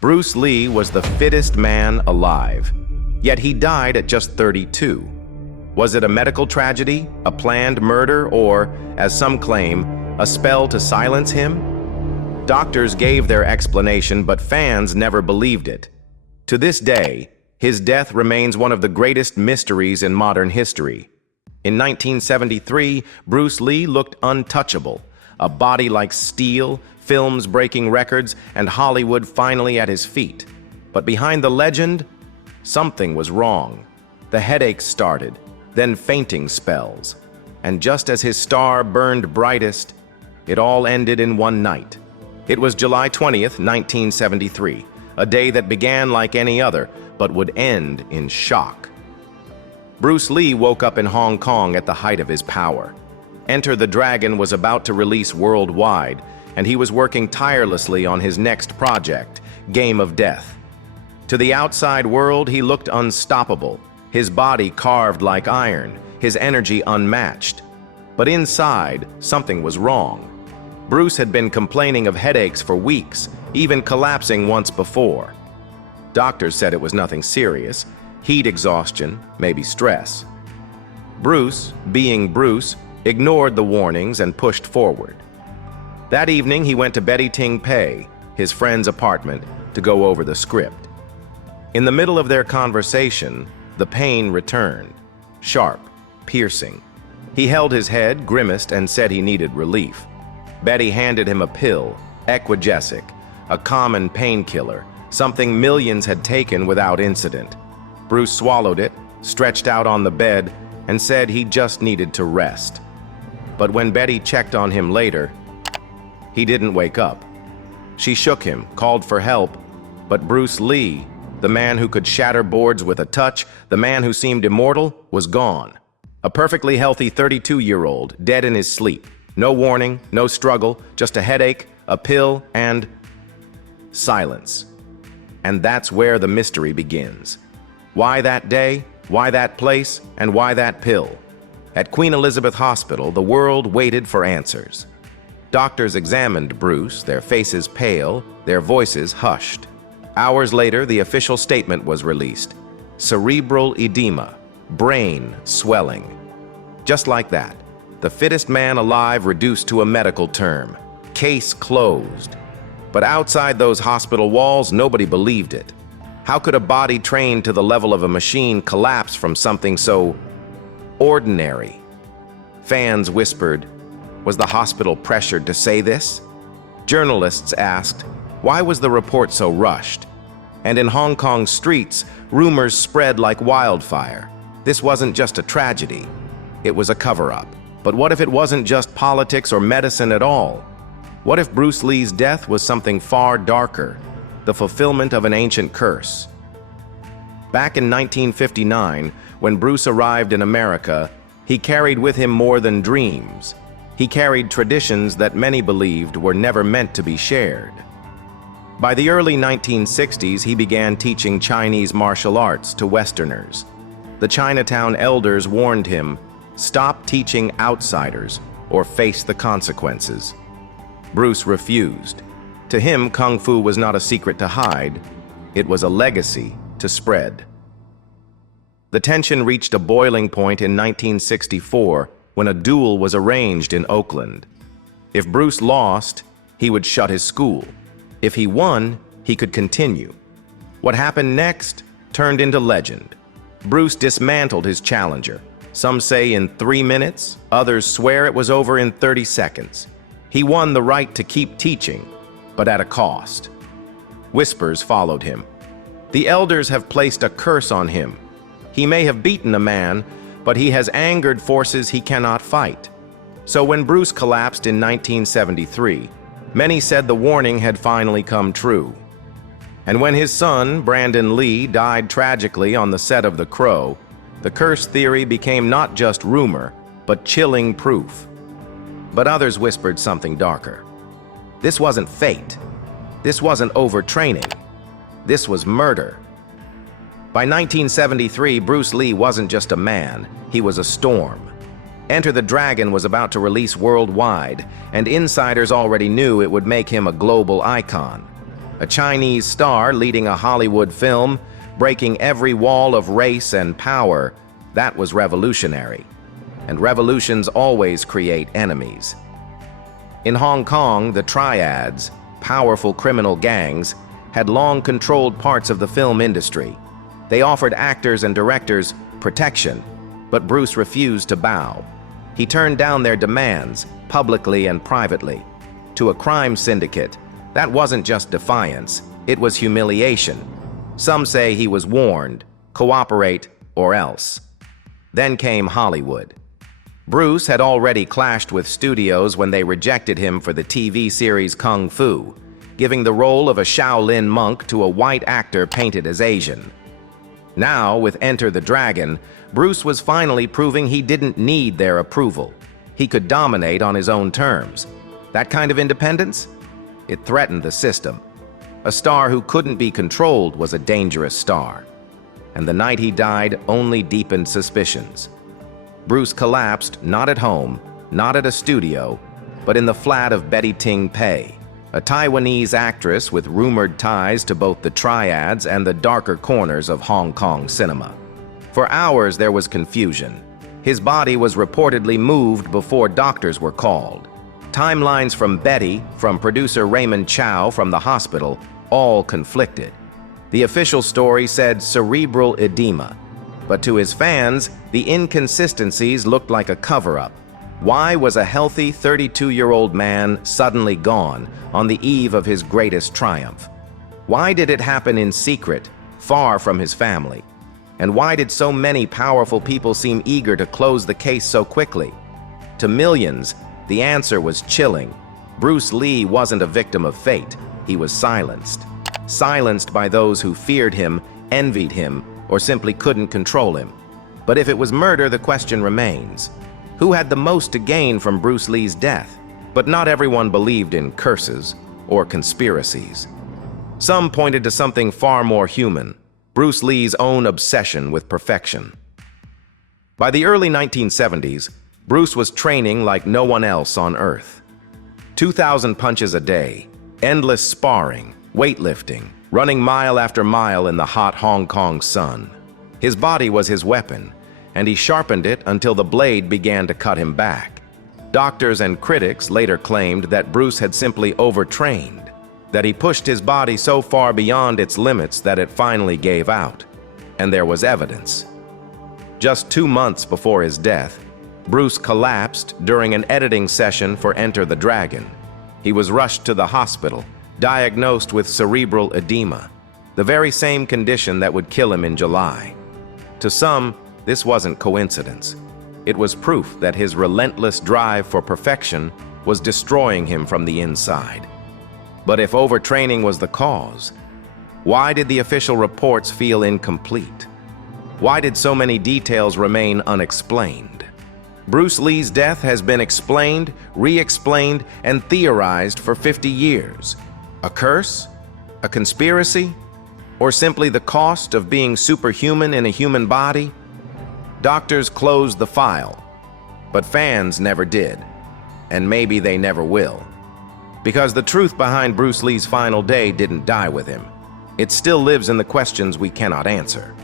Bruce Lee was the fittest man alive, yet he died at just 32. Was it a medical tragedy, a planned murder, or, as some claim, a spell to silence him? Doctors gave their explanation, but fans never believed it. To this day, his death remains one of the greatest mysteries in modern history. In 1973, Bruce Lee looked untouchable, a body like steel, films breaking records, and Hollywood finally at his feet. But behind the legend, something was wrong. The headaches started, then fainting spells. And just as his star burned brightest, it all ended in one night. It was July 20th, 1973, a day that began like any other, but would end in shock. Bruce Lee woke up in Hong Kong at the height of his power. Enter the Dragon was about to release worldwide, and he was working tirelessly on his next project, Game of Death. To the outside world, he looked unstoppable, his body carved like iron, his energy unmatched. But inside, something was wrong. Bruce had been complaining of headaches for weeks, even collapsing once before. Doctors said it was nothing serious, heat exhaustion, maybe stress. Bruce, being Bruce, ignored the warnings and pushed forward. That evening, he went to Betty Ting Pei, his friend's apartment, to go over the script. In the middle of their conversation, the pain returned, sharp, piercing. He held his head, grimaced, and said he needed relief. Betty handed him a pill, Equigesic, a common painkiller, something millions had taken without incident. Bruce swallowed it, stretched out on the bed, and said he just needed to rest. But when Betty checked on him later, he didn't wake up. She shook him, called for help, but Bruce Lee, the man who could shatter boards with a touch, the man who seemed immortal, was gone. A perfectly healthy 32-year-old, dead in his sleep. No warning, no struggle, just a headache, a pill, and silence. And that's where the mystery begins. Why that day, why that place, and why that pill? At Queen Elizabeth Hospital, the world waited for answers. Doctors examined Bruce, their faces pale, their voices hushed. Hours later, the official statement was released. Cerebral edema, brain swelling. Just like that, the fittest man alive reduced to a medical term. Case closed. But outside those hospital walls, nobody believed it. How could a body trained to the level of a machine collapse from something so ordinary? Fans whispered, was the hospital pressured to say this? Journalists asked, why was the report so rushed? And in Hong Kong streets, rumors spread like wildfire. This wasn't just a tragedy. It was a cover-up. But what if it wasn't just politics or medicine at all? What if Bruce Lee's death was something far darker, the fulfillment of an ancient curse? Back in 1959, when Bruce arrived in America, he carried with him more than dreams. He carried traditions that many believed were never meant to be shared. By the early 1960s, he began teaching Chinese martial arts to Westerners. The Chinatown elders warned him, stop teaching outsiders or face the consequences. Bruce refused. To him, Kung Fu was not a secret to hide. It was a legacy to spread. The tension reached a boiling point in 1964 when a duel was arranged in Oakland. If Bruce lost, he would shut his school. If he won, he could continue. What happened next turned into legend. Bruce dismantled his challenger. Some say in 3 minutes, others swear it was over in 30 seconds. He won the right to keep teaching, but at a cost. Whispers followed him. The elders have placed a curse on him. He may have beaten a man, but he has angered forces he cannot fight. So when Bruce collapsed in 1973, many said the warning had finally come true. And when his son, Brandon Lee, died tragically on the set of The Crow, the curse theory became not just rumor, but chilling proof. But others whispered something darker. This wasn't fate. This wasn't overtraining. This was murder. By 1973, Bruce Lee wasn't just a man, he was a storm. Enter the Dragon was about to release worldwide, and insiders already knew it would make him a global icon. A Chinese star leading a Hollywood film, breaking every wall of race and power. That was revolutionary. And revolutions always create enemies. In Hong Kong, the triads, powerful criminal gangs, had long controlled parts of the film industry. They offered actors and directors protection, but Bruce refused to bow. He turned down their demands, publicly and privately. To a crime syndicate, that wasn't just defiance, it was humiliation. Some say he was warned, cooperate or else. Then came Hollywood. Bruce had already clashed with studios when they rejected him for the TV series Kung Fu, giving the role of a Shaolin monk to a white actor painted as Asian. Now, with Enter the Dragon, Bruce was finally proving he didn't need their approval. He could dominate on his own terms. That kind of independence? It threatened the system. A star who couldn't be controlled was a dangerous star. And the night he died only deepened suspicions. Bruce collapsed not at home, not at a studio, but in the flat of Betty Ting Pei, a Taiwanese actress with rumored ties to both the triads and the darker corners of Hong Kong cinema. For hours there was confusion. His body was reportedly moved before doctors were called. Timelines from Betty, from producer Raymond Chow from the hospital, all conflicted. The official story said cerebral edema, but to his fans, the inconsistencies looked like a cover-up. Why was a healthy 32-year-old man suddenly gone on the eve of his greatest triumph? Why did it happen in secret, far from his family? And why did so many powerful people seem eager to close the case so quickly? To millions, the answer was chilling. Bruce Lee wasn't a victim of fate. He was silenced. Silenced by those who feared him, envied him, or simply couldn't control him. But if it was murder, the question remains. Who had the most to gain from Bruce Lee's death? But not everyone believed in curses or conspiracies. Some pointed to something far more human, Bruce Lee's own obsession with perfection. By the early 1970s, Bruce was training like no one else on Earth. 2,000 punches a day, endless sparring, weightlifting, running mile after mile in the hot Hong Kong sun. His body was his weapon, and he sharpened it until the blade began to cut him back. Doctors and critics later claimed that Bruce had simply overtrained, that he pushed his body so far beyond its limits that it finally gave out. And there was evidence. Just 2 months before his death, Bruce collapsed during an editing session for Enter the Dragon. He was rushed to the hospital, diagnosed with cerebral edema, the very same condition that would kill him in July. To some, this wasn't coincidence. It was proof that his relentless drive for perfection was destroying him from the inside. But if overtraining was the cause, why did the official reports feel incomplete? Why did so many details remain unexplained? Bruce Lee's death has been explained, re-explained, and theorized for 50 years. A curse? A conspiracy? Or simply the cost of being superhuman in a human body? Doctors closed the file, but fans never did, and maybe they never will. Because the truth behind Bruce Lee's final day didn't die with him. It still lives in the questions we cannot answer.